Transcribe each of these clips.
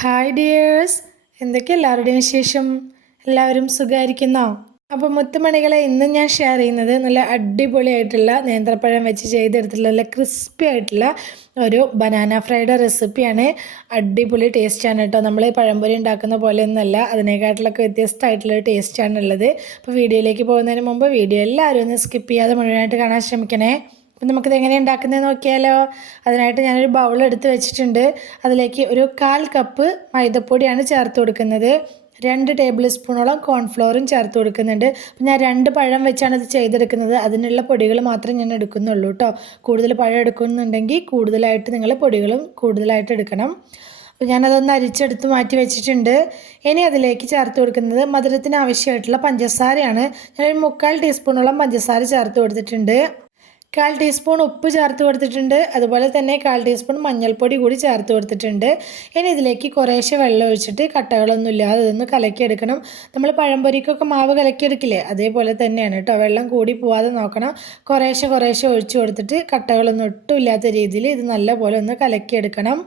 Hi dears, എന്തൊക്കെ എല്ലാവരുടെയും വിശേഷം? എല്ലാവരും സുഖമായിരിക്കുന്നോ? അപ്പോൾ മുത്തുമണികളെ, ഇന്ന് ഞാൻ ഷെയർ ചെയ്യുന്നത് നല്ല അടിപൊളിയായിട്ടുള്ള നേന്ത്രപ്പഴം വെച്ച് ചെയ്തെടുത്തിട്ടുള്ള നല്ല ക്രിസ്പി ആയിട്ടുള്ള ഒരു ബനാന ഫ്രൈഡ് റെസിപ്പിയാണ്. അടിപൊളി ടേസ്റ്റാണ് കേട്ടോ. നമ്മൾ പഴംപൊരി ഉണ്ടാക്കുന്ന പോലെ ഒന്നല്ല, അതിനേക്കാട്ടിലൊക്കെ വ്യത്യസ്തമായിട്ടുള്ളൊരു ടേസ്റ്റാണ് ഉള്ളത്. അപ്പോൾ വീഡിയോയിലേക്ക് പോകുന്നതിന് മുമ്പ് വീഡിയോ എല്ലാവരും ഒന്ന് സ്കിപ്പ് ചെയ്യാതെ മുഴുവനായിട്ട് കാണാൻ ശ്രമിക്കണേ. അപ്പം നമുക്കിത് എങ്ങനെയാണ് ഉണ്ടാക്കുന്നത് നോക്കിയാലോ. അതിനായിട്ട് ഞാനൊരു ബൗൾ എടുത്ത് വെച്ചിട്ടുണ്ട്. അതിലേക്ക് ഒരു 1/4 കപ്പ് മൈദപ്പൊടിയാണ് ചേർത്ത് കൊടുക്കുന്നത്. 2 ടേബിൾ സ്പൂണോളം കോൺഫ്ലോറും ചേർത്ത് കൊടുക്കുന്നുണ്ട്. അപ്പം ഞാൻ 2 പഴം വെച്ചാണ് ഇത് ചെയ്തെടുക്കുന്നത്. അതിനുള്ള പൊടികൾ മാത്രമേ ഞാൻ എടുക്കുന്നുള്ളൂ കേട്ടോ. കൂടുതൽ പഴം എടുക്കുന്നുണ്ടെങ്കിൽ കൂടുതലായിട്ട് നിങ്ങൾ പൊടികളും കൂടുതലായിട്ട് എടുക്കണം. അപ്പോൾ ഞാനതൊന്ന് അരിച്ചെടുത്ത് മാറ്റി വെച്ചിട്ടുണ്ട്. ഇനി അതിലേക്ക് ചേർത്ത് കൊടുക്കുന്നത് മധുരത്തിന് ആവശ്യമായിട്ടുള്ള പഞ്ചസാരയാണ്. ഞാനൊരു 3/4 ടീസ്പൂണോളം പഞ്ചസാര ചേർത്ത് കൊടുത്തിട്ടുണ്ട്. 1/4 ടീസ്പൂൺ ഉപ്പ് ചേർത്ത് കൊടുത്തിട്ടുണ്ട്. അതുപോലെ തന്നെ 1/4 ടീസ്പൂൺ മഞ്ഞൾപ്പൊടി കൂടി ചേർത്ത് കൊടുത്തിട്ടുണ്ട്. ഇനി ഇതിലേക്ക് കുറേശ്ശെ വെള്ളം ഒഴിച്ചിട്ട് കട്ടകളൊന്നും ഇല്ലാതെ ഇതൊന്ന് കലക്കിയെടുക്കണം. നമ്മൾ പഴംപൊരിക്കൊക്കെ മാവ് കലക്കിയെടുക്കില്ലേ, അതേപോലെ തന്നെയാണ് കേട്ടോ. വെള്ളം കൂടി പോവാതെ നോക്കണം. കുറേശ്ശെ ഒഴിച്ചു കൊടുത്തിട്ട് കട്ടകളൊന്നും ഒട്ടും ഇല്ലാത്ത രീതിയിൽ ഇത് നല്ലപോലെ ഒന്ന് കലക്കിയെടുക്കണം.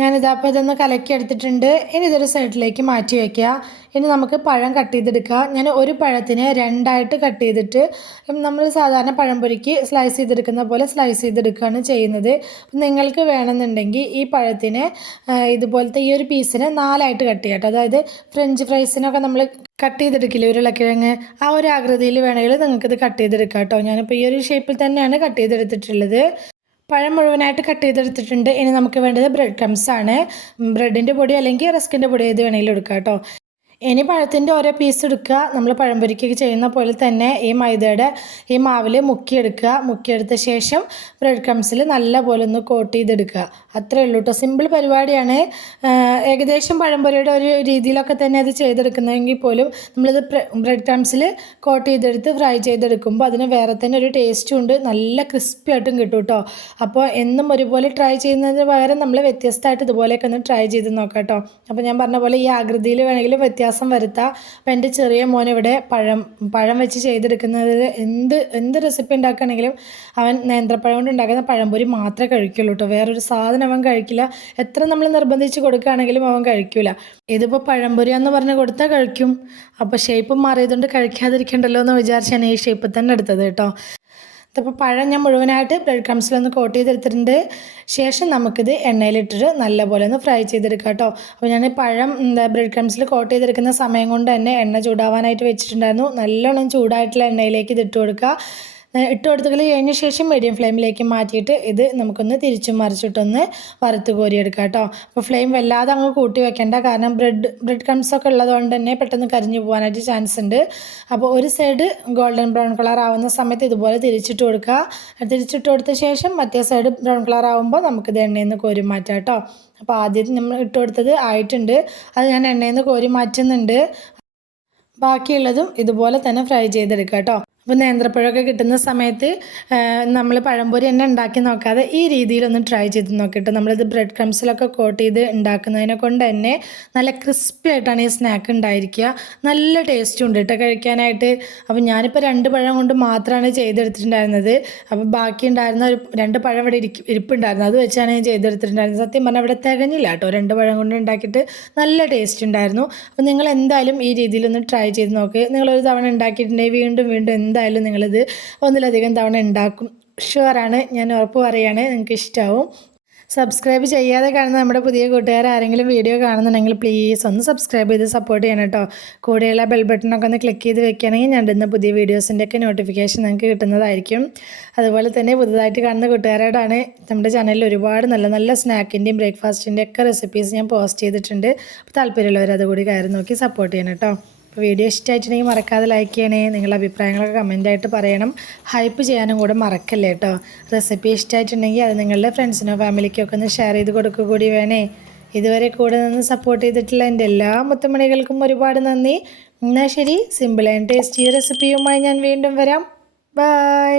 ഞാനിതപ്പോൾ ഇതൊന്ന് കലക്കി എടുത്തിട്ടുണ്ട്. ഇനി ഇതൊരു സൈഡിലേക്ക് മാറ്റി വയ്ക്കുക. ഇനി നമുക്ക് പഴം കട്ട് ചെയ്തെടുക്കുക. ഞാൻ ഒരു പഴത്തിനെ 2ആയിട്ട് കട്ട് ചെയ്തിട്ട് നമ്മൾ സാധാരണ പഴംപൊരിക്ക് സ്ലൈസ് ചെയ്തെടുക്കുന്ന പോലെ സ്ലൈസ് ചെയ്തെടുക്കുകയാണ് ചെയ്യുന്നത്. നിങ്ങൾക്ക് വേണമെന്നുണ്ടെങ്കിൽ ഈ പഴത്തിനെ ഇതുപോലത്തെ ഈ ഒരു പീസിനെ 4ആയിട്ട് കട്ട് ചെയ്യാം കേട്ടോ. അതായത് ഫ്രഞ്ച് ഫ്രൈസിനൊക്കെ നമ്മൾ കട്ട് ചെയ്തെടുക്കില്ലേ, ഉരുളക്കിഴങ്ങ്, ആ ഒരു ആകൃതിയിൽ വേണമെങ്കിൽ നിങ്ങൾക്കിത് കട്ട് ചെയ്തെടുക്കാം കേട്ടോ. ഞാനിപ്പോൾ ഈ ഒരു ഷേപ്പിൽ തന്നെയാണ് കട്ട് ചെയ്തെടുത്തിട്ടുള്ളത്. പഴം മുഴുവനായിട്ട് കട്ട് ചെയ്തെടുത്തിട്ടുണ്ട്. ഇനി നമുക്ക് വേണ്ടത് ബ്രെഡ് ക്രംസ് ആണ്. ബ്രെഡിൻ്റെ പൊടി അല്ലെങ്കിൽ റസ്കിൻ്റെ പൊടി ഏത് വേണമെങ്കിലും എടുക്കാം കേട്ടോ. ഇനി പഴത്തിൻ്റെ ഓരോ പീസ് എടുക്കുക. നമ്മൾ പഴംപൊരിക്കൊക്കെ ചെയ്യുന്ന പോലെ തന്നെ ഈ മൈദയുടെ ഈ മാവിൽ മുക്കിയെടുത്ത ശേഷം ബ്രെഡ് ക്രംസിൽ നല്ലപോലെ ഒന്ന് കോട്ട് ചെയ്തെടുക്കുക. അത്രയേ ഉള്ളൂ കേട്ടോ. സിമ്പിൾ പരിപാടിയാണ്. ഏകദേശം പഴംപൊരിയുടെ ഒരു രീതിയിലൊക്കെ തന്നെ അത് ചെയ്തെടുക്കുന്നതെങ്കിൽ പോലും നമ്മളിത് ബ്രെഡ് ക്രംസിൽ കോട്ട് ചെയ്തെടുത്ത് ഫ്രൈ ചെയ്തെടുക്കുമ്പോൾ അതിന് വേറെ തന്നെ ഒരു ടേസ്റ്റും ഉണ്ട്. നല്ല ക്രിസ്പി ആയിട്ടും കിട്ടും കേട്ടോ. അപ്പോൾ എന്നും ഒരുപോലെ ട്രൈ ചെയ്യുന്നതിന് പകരം നമ്മൾ വ്യത്യസ്തമായിട്ട് ഇതുപോലെയൊക്കെ ഒന്ന് ട്രൈ ചെയ്ത് നോക്കാം കേട്ടോ. അപ്പോൾ ഞാൻ പറഞ്ഞ പോലെ ഈ ആകൃതിയിൽ വേണമെങ്കിലും വ്യത്യാസം വരുത്താം. അപ്പം എൻ്റെ ചെറിയ മോനിവിടെ പഴം വെച്ച് ചെയ്തെടുക്കുന്നത് എന്ത് റെസിപ്പി ഉണ്ടാക്കുകയാണെങ്കിലും അവൻ നേന്ത്രപ്പഴം കൊണ്ട് ഉണ്ടാക്കുന്ന പഴംപൊരി മാത്രമേ കഴിക്കുള്ളൂ കേട്ടോ. വേറൊരു സാധനം അവൻ കഴിക്കില്ല. എത്ര നമ്മൾ നിർബന്ധിച്ച് കൊടുക്കുകയാണെങ്കിലും അവൻ കഴിക്കില്ല. ഇതിപ്പോൾ പഴംപൊരി എന്ന് പറഞ്ഞ് കൊടുത്താൽ കഴിക്കും. അപ്പോൾ ഷേപ്പ് മാറിയതുകൊണ്ട് കഴിക്കാതിരിക്കണ്ടല്ലോ എന്ന് വിചാരിച്ചാണ് ഈ ഷേപ്പ് തന്നെ എടുത്തത് കേട്ടോ. അപ്പോൾ പഴം ഞാൻ മുഴുവനായിട്ട് ബ്രെഡ് ക്രംസിലൊന്ന് കോട്ട് ചെയ്തെടുത്തിട്ടുണ്ട്. ശേഷം നമുക്കിത് എണ്ണയിലിട്ടിട്ട് നല്ലപോലെ ഒന്ന് ഫ്രൈ ചെയ്തെടുക്കാം കേട്ടോ. അപ്പോൾ ഞാൻ പഴം ബ്രെഡ് ക്രംസിൽ കോട്ട് ചെയ്തെടുക്കുന്ന സമയം കൊണ്ട് തന്നെ എണ്ണ ചൂടാവാനായിട്ട് വെച്ചിട്ടുണ്ടായിരുന്നു. നല്ലോണം ചൂടായിട്ടുള്ള എണ്ണയിലേക്ക് ഇത് ഇട്ട് കൊടുക്കുക. ഇട്ട് കൊടുത്ത് കഴിഞ്ഞ ശേഷം മീഡിയം ഫ്ലെയിമിലേക്ക് മാറ്റിയിട്ട് ഇത് നമുക്കൊന്ന് തിരിച്ചും മറിച്ചിട്ടൊന്ന് വറുത്ത് കോരിയെടുക്കാം കേട്ടോ. അപ്പോൾ ഫ്ലെയിം വല്ലാതെ അങ്ങ് കൂട്ടി വെക്കേണ്ട, കാരണം ബ്രെഡ് ക്രംസൊക്കെ ഉള്ളതുകൊണ്ട് തന്നെ പെട്ടെന്ന് കരിഞ്ഞു പോകാനായിട്ട് ചാൻസ് ഉണ്ട്. അപ്പോൾ ഒരു സൈഡ് ഗോൾഡൻ ബ്രൗൺ കളർ ആവുന്ന സമയത്ത് ഇതുപോലെ തിരിച്ചിട്ട് കൊടുക്കുക. തിരിച്ചിട്ട് കൊടുത്ത ശേഷം മറ്റേ സൈഡ് ബ്രൗൺ കളർ ആകുമ്പോൾ നമുക്കിത് എണ്ണയിൽ നിന്ന് കോരി മാറ്റാം കേട്ടോ. അപ്പോൾ ആദ്യം നമ്മൾ ഇട്ട് കൊടുത്തത് ആയിട്ടുണ്ട്, അത് ഞാൻ എണ്ണയിൽ നിന്ന് കോരി മാറ്റുന്നുണ്ട്. ബാക്കിയുള്ളതും ഇതുപോലെ തന്നെ ഫ്രൈ ചെയ്തെടുക്കാം കേട്ടോ. അപ്പോൾ നേന്ത്രപ്പഴമൊക്കെ കിട്ടുന്ന സമയത്ത് നമ്മൾ പഴംപൊരി തന്നെ ഉണ്ടാക്കി നോക്കാതെ ഈ രീതിയിലൊന്ന് ട്രൈ ചെയ്ത് നോക്കിയിട്ട് നമ്മളിത് ബ്രെഡ് ക്രംസിലൊക്കെ കോട്ട് ചെയ്ത് ഉണ്ടാക്കുന്നതിനെ കൊണ്ട് തന്നെ നല്ല ക്രിസ്പി ആയിട്ടാണ് ഈ സ്നാക്ക് ഉണ്ടായിരിക്കുക. നല്ല ടേസ്റ്റും ഉണ്ട് കേട്ടോ കഴിക്കാനായിട്ട്. അപ്പോൾ ഞാനിപ്പോൾ 2 പഴം കൊണ്ട് മാത്രമാണ് ചെയ്തെടുത്തിട്ടുണ്ടായിരുന്നത്. അപ്പോൾ ബാക്കി ഉണ്ടായിരുന്ന ഒരു 2 പഴം ഇവിടെ ഇരിപ്പുണ്ടായിരുന്നു, അത് വെച്ചാണ് ഞാൻ ചെയ്തെടുത്തിട്ടുണ്ടായിരുന്നത്. സത്യം പറഞ്ഞാൽ ഇവിടെ തികഞ്ഞില്ല കേട്ടോ. 2 പഴം കൊണ്ട് ഉണ്ടാക്കിയിട്ട് നല്ല ടേസ്റ്റ് ഉണ്ടായിരുന്നു. അപ്പോൾ നിങ്ങൾ എന്തായാലും ഈ രീതിയിലൊന്ന് ട്രൈ ചെയ്ത് നോക്ക്. നിങ്ങളൊരു തവണ ഉണ്ടാക്കിയിട്ടുണ്ടെങ്കിൽ വീണ്ടും എന്തായാലും നിങ്ങളിത് ഒന്നിലധികം തവണ ഉണ്ടാക്കും. ഷുവറാണ്, ഞാൻ ഉറപ്പ് പറയുകയാണ്, നിങ്ങൾക്ക് ഇഷ്ടമാവും. സബ്സ്ക്രൈബ് ചെയ്യാതെ കാണുന്ന നമ്മുടെ പുതിയ കൂട്ടുകാർ ആരെങ്കിലും വീഡിയോ കാണുന്നുണ്ടെങ്കിൽ പ്ലീസ് ഒന്ന് സബ്സ്ക്രൈബ് ചെയ്ത് സപ്പോർട്ട് ചെയ്യണം കേട്ടോ. കൂടെയുള്ള ബെൽ ബട്ടണൊക്കെ ഒന്ന് ക്ലിക്ക് ചെയ്ത് വെക്കുകയാണെങ്കിൽ ഞാൻ ഇടുന്ന പുതിയ വീഡിയോസിൻ്റെയൊക്കെ നോട്ടിഫിക്കേഷൻ നിങ്ങൾക്ക് കിട്ടുന്നതായിരിക്കും. അതുപോലെ തന്നെ പുതുതായിട്ട് കാണുന്ന കൂട്ടുകാരോടാണ്, നമ്മുടെ ചാനലിൽ ഒരുപാട് നല്ല നല്ല സ്നാക്കിൻ്റെയും ബ്രേക്ക്ഫാസ്റ്റിൻ്റെയും ഒക്കെ റെസിപ്പീസ് ഞാൻ പോസ്റ്റ് ചെയ്തിട്ടുണ്ട്. അപ്പോൾ താല്പര്യമുള്ളവർ അതുകൂടി കയറി നോക്കി സപ്പോർട്ട് ചെയ്യണം കേട്ടോ. അപ്പോൾ വീഡിയോ ഇഷ്ടമായിട്ടുണ്ടെങ്കിൽ മറക്കാതെ ലൈക്ക് ചെയ്യണേ. നിങ്ങളുടെ അഭിപ്രായങ്ങളൊക്കെ കമൻറ്റായിട്ട് പറയണം. ഹൈപ്പ് ചെയ്യാനും കൂടെ മറക്കല്ലേ കേട്ടോ. റെസിപ്പി ഇഷ്ടമായിട്ടുണ്ടെങ്കിൽ അത് നിങ്ങളുടെ ഫ്രണ്ട്സിനോ ഫാമിലിക്കോ ഒക്കെ ഒന്ന് ഷെയർ ചെയ്ത് കൊടുക്കുക കൂടി വേണേ. ഇതുവരെ കൂടെ നിന്ന് സപ്പോർട്ട് ചെയ്തിട്ടുള്ള എൻ്റെ എല്ലാ മുത്തുമണികൾക്കും ഒരുപാട് നന്ദി. എന്നാൽ ശരി, സിമ്പിൾ ആൻഡ് ടേസ്റ്റി റെസിപ്പിയുമായി ഞാൻ വീണ്ടും വരാം. ബൈ.